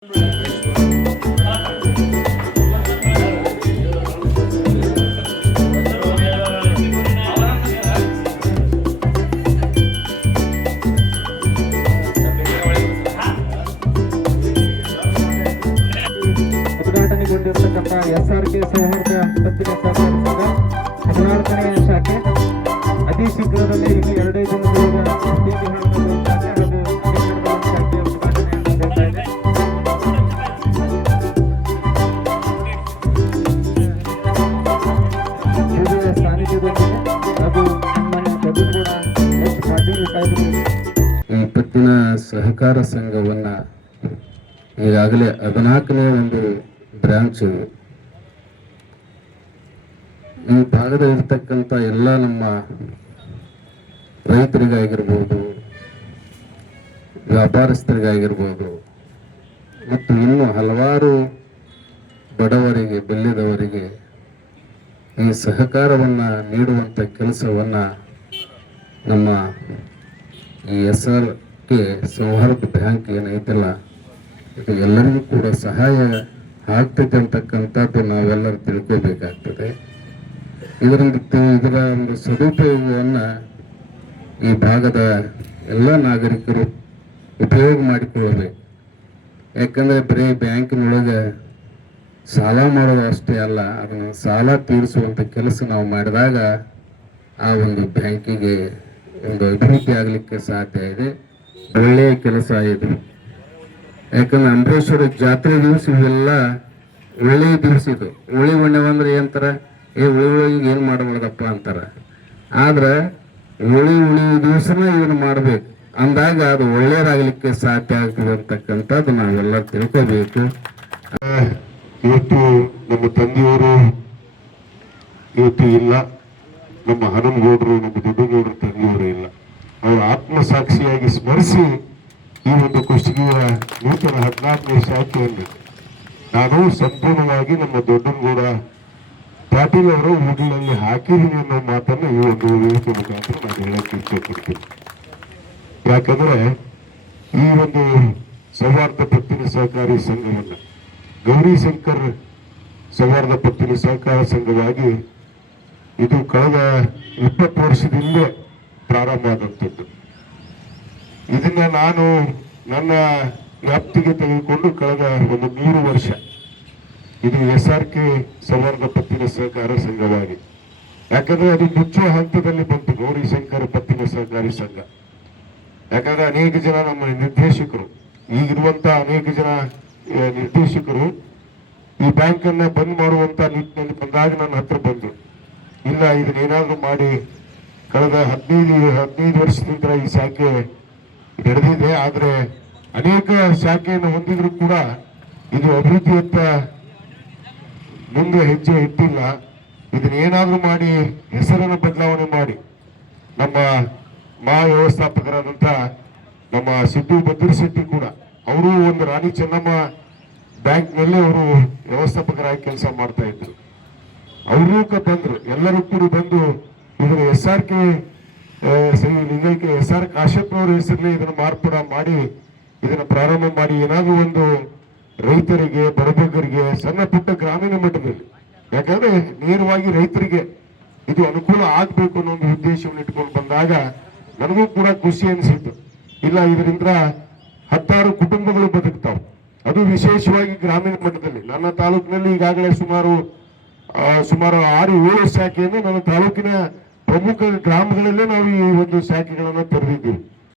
ಉದ್ಘಾಟನೆಗೊಂಡಿರತಕ್ಕಂಥ SRK ಸೌಹಾರ್ದ ಪತ್ರಿಕಾ ಸಹಕಾರ ಸಂಘ 16ನೇ ಶಾಖೆ ಅತಿ ಶೀಘ್ರದಲ್ಲೇ ಇಲ್ಲಿ 2 ದಿನದೊಳಗೆ ಶಾಖೆ ಉದ್ಘಾಟನೆಗೊಳ್ತಾ ಇದೆ. ಈ ಪತ್ತಿನ ಸಹಕಾರ ಸಂಘವನ್ನ ಈಗಾಗಲೇ 14ನೇ ಒಂದು ಬ್ರಾಂಚ್ ಈ ಭಾಗದ ಇರ್ತಕ್ಕಂಥ ಎಲ್ಲ ನಮ್ಮ ರೈತರಿಗಾಗಿರ್ಬೋದು, ವ್ಯಾಪಾರಸ್ಥರಿಗಾಗಿರ್ಬೋದು ಮತ್ತು ಇನ್ನು ಹಲವಾರು ಬಡವರಿಗೆ ಬೆಲ್ಲಿದವರಿಗೆ ಈ ಸಹಕಾರವನ್ನು ನೀಡುವಂಥ ಕೆಲಸವನ್ನು ನಮ್ಮ ಈ SRK ಸೌಹಾರ್ದ ಬ್ಯಾಂಕ್ ಏನೈತಲ್ಲ ಇದು ಎಲ್ಲರಿಗೂ ಕೂಡ ಸಹಾಯ ಆಗ್ತೈತೆ ಅಂತಕ್ಕಂಥದ್ದು ನಾವೆಲ್ಲರೂ ತಿಳ್ಕೋಬೇಕಾಗ್ತದೆ. ಇದರ ಒಂದು ಸದುಪಯೋಗವನ್ನು ಈ ಭಾಗದ ಎಲ್ಲ ನಾಗರಿಕರು ಉಪಯೋಗ ಮಾಡಿಕೊಳ್ಳಬೇಕು. ಯಾಕಂದರೆ ಬರೀ ಬ್ಯಾಂಕಿನೊಳಗೆ ಸಾಲ ಮಾಡೋದು ಅಷ್ಟೇ ಅಲ್ಲ, ಅದನ್ನು ಸಾಲ ತೀರಿಸುವಂಥ ಕೆಲಸ ನಾವು ಮಾಡಿದಾಗ ಆ ಒಂದು ಬ್ಯಾಂಕಿಗೆ ಒಂದು ಅಭಿವೃದ್ಧಿ ಆಗಲಿಕ್ಕೆ ಸಾಧ್ಯ ಇದೆ. ಒಳ್ಳೆಯ ಕೆಲಸ ಇದು. ಯಾಕಂದ್ರೆ ಅಂಬರೀಶ್ವರ ಜಾತ್ರೆ ದಿವಸ ಇವೆಲ್ಲ ಒಳ್ಳೆಯ ದಿವಸ ಇದು. ಉಳಿ ಉಣ್ಣವಂದ್ರೆ ಏನಂತಾರ, ಉಳಿಗೆ ಏನು ಮಾಡಬಾರ್ದಪ್ಪ ಅಂತಾರ. ಆದ್ರೆ ಉಳಿ ದಿವಸನ ಇದನ್ನು ಮಾಡಬೇಕು ಅಂದಾಗ ಅದು ಒಳ್ಳೆಯದಾಗಲಿಕ್ಕೆ ಸಾಧ್ಯ ಆಗ್ತದೆ ಅಂತಕ್ಕಂಥದ್ದು ನಾವೆಲ್ಲ ತಿಳ್ಕೋಬೇಕು. ಇವತ್ತು ನಮ್ಮ ತಂದೆಯವರು ಇವತ್ತು ಇಲ್ಲ, ನಮ್ಮ ಹನುಮಗೌಡರು, ನಮ್ಮ ದೊಡ್ಡಗೌಡರು ತಂದೆಯವರು ಇಲ್ಲ. ಅವರು ಆತ್ಮಸಾಕ್ಷಿಯಾಗಿ ಸ್ಮರಿಸಿ ಈ ಒಂದು ಕುಷ್ಟಗಿಯ ನೂತನ 14ನೇ ಶಾಖೆಯಲ್ಲಿ ನಾನು ಸಂಪೂರ್ಣವಾಗಿ ನಮ್ಮ ದೊಡ್ಡಗೌಡ ಪಾಟೀಲ್ ಅವರು ಹುಡುಗನಲ್ಲಿ ಹಾಕಿದ್ದೀನಿ ಅನ್ನೋ ಮಾತನ್ನು ಈ ಒಂದು ವೇದಿಕೆ ಮುಖಾಂತರ ನಾನು ಹೇಳಕ್ಕೆ ಇಷ್ಟಪಡ್ತೀನಿ. ಯಾಕಂದ್ರೆ ಈ ಒಂದು ಸೌಹಾರ್ದ ಪತ್ತಿನ ಸಹಕಾರಿ ಸಂಘವನ್ನು ಗೌರಿಶಂಕರ್ ಸೌಹಾರ್ದ ಪತ್ತಿನ ಸಹಕಾರ ಸಂಘವಾಗಿ ಇದು ಕಳೆದ 20 ವರ್ಷದಿಂದ ಪ್ರಾರಂಭ ಆದಂಥದ್ದು. ಇದನ್ನ ನಾನು ನನ್ನ ವ್ಯಾಪ್ತಿಗೆ ತೆಗೆದುಕೊಂಡು ಕಳೆದ ಒಂದು 3 ವರ್ಷ ಇದು SRK ಸೌಹಾರ್ದ ಪತ್ತಿನ ಸಹಕಾರ ಸಂಘವಾಗಿ, ಯಾಕಂದ್ರೆ ಅದು ಮುಚ್ಚುವ ಹಂತದಲ್ಲಿ ಬಂತು ಗೌರಿಶಂಕರ್ ಪತ್ತಿನ ಸಹಕಾರಿ ಸಂಘ. ಯಾಕಂದ್ರೆ ಅನೇಕ ಜನ ನಮ್ಮ ನಿರ್ದೇಶಕರು, ಈಗಿರುವಂತ ಅನೇಕ ಜನ ನಿರ್ದೇಶಕರು ಈ ಬ್ಯಾಂಕ್ ಅನ್ನ ಬಂದ್ ಮಾಡುವಂತ ನಿಟ್ಟಿನಲ್ಲಿ ಬಂದಾಗ ನನ್ನ ಹತ್ರ ಬಂದ್ರು, ಇಲ್ಲ ಇದನ್ನೇನಾದ್ರೂ ಮಾಡಿ ಕಳೆದ 15 ವರ್ಷದಿಂದ ಈ ಶಾಖೆ ನಡೆದಿದೆ, ಆದ್ರೆ ಅನೇಕ ಶಾಖೆಯನ್ನು ಹೊಂದಿದ್ರು ಕೂಡ ಇದು ಅಭಿವೃದ್ಧಿಯತ್ತ ಮುಂದೆ ಹೆಜ್ಜೆ ಇಟ್ಟಿಲ್ಲ. ಇದನ್ನೇನಾದ್ರೂ ಮಾಡಿ ಹೆಸರನ್ನು ಬದಲಾವಣೆ ಮಾಡಿ ನಮ್ಮ ವ್ಯವಸ್ಥಾಪಕರಾದಂಥ ನಮ್ಮ ಸಿದ್ದು ಭದ್ರಶೆಟ್ಟಿ ಕೂಡ ಅವರು ಒಂದು ರಾಣಿ ಚೆನ್ನಮ್ಮ ಬ್ಯಾಂಕ್ನಲ್ಲಿ ಅವರು ವ್ಯವಸ್ಥಾಪಕರಾಗಿ ಕೆಲಸ ಮಾಡ್ತಾ ಇದ್ರು. ಅವರು ಬಂದ್ರು, ಎಲ್ಲರೂ ಕೂಡ ಬಂದು ಇದರ SRK ಕಾಶ್ಯಪ್ನವರ ಹೆಸರಲ್ಲಿ ಇದನ್ನು ಮಾರ್ಪಾಡ ಮಾಡಿ ಇದನ್ನು ಪ್ರಾರಂಭ ಮಾಡಿ ಏನಾದರೂ ಒಂದು ರೈತರಿಗೆ, ಬಡಬಗ್ಗರಿಗೆ, ಸಣ್ಣ ಪುಟ್ಟ ಗ್ರಾಮೀಣ ಮಟ್ಟದಲ್ಲಿ, ಯಾಕಂದ್ರೆ ನೇರವಾಗಿ ರೈತರಿಗೆ ಇದು ಅನುಕೂಲ ಆಗ್ಬೇಕು ಅನ್ನೋ ಒಂದು ಉದ್ದೇಶವನ್ನು ಇಟ್ಕೊಂಡು ಬಂದಾಗ ನನಗೂ ಕೂಡ ಖುಷಿ ಅನಿಸಿತ್ತು. ಇಲ್ಲ, ಇದರಿಂದ 10 ಕುಟುಂಬಗಳು ಬದುಕ್ತಾವೆ, ಅದು ವಿಶೇಷವಾಗಿ ಗ್ರಾಮೀಣ ಮಟ್ಟದಲ್ಲಿ. ನನ್ನ ತಾಲೂಕಿನಲ್ಲಿ ಈಗಾಗಲೇ ಸುಮಾರು 6-7 ಶಾಖೆಯನ್ನು ನನ್ನ ತಾಲೂಕಿನ ಪ್ರಮುಖ ಗ್ರಾಮಗಳಲ್ಲೇ ನಾವು ಈ ಒಂದು ಶಾಖೆಗಳನ್ನು ತೆರೆದಿದ್ದೀವಿ.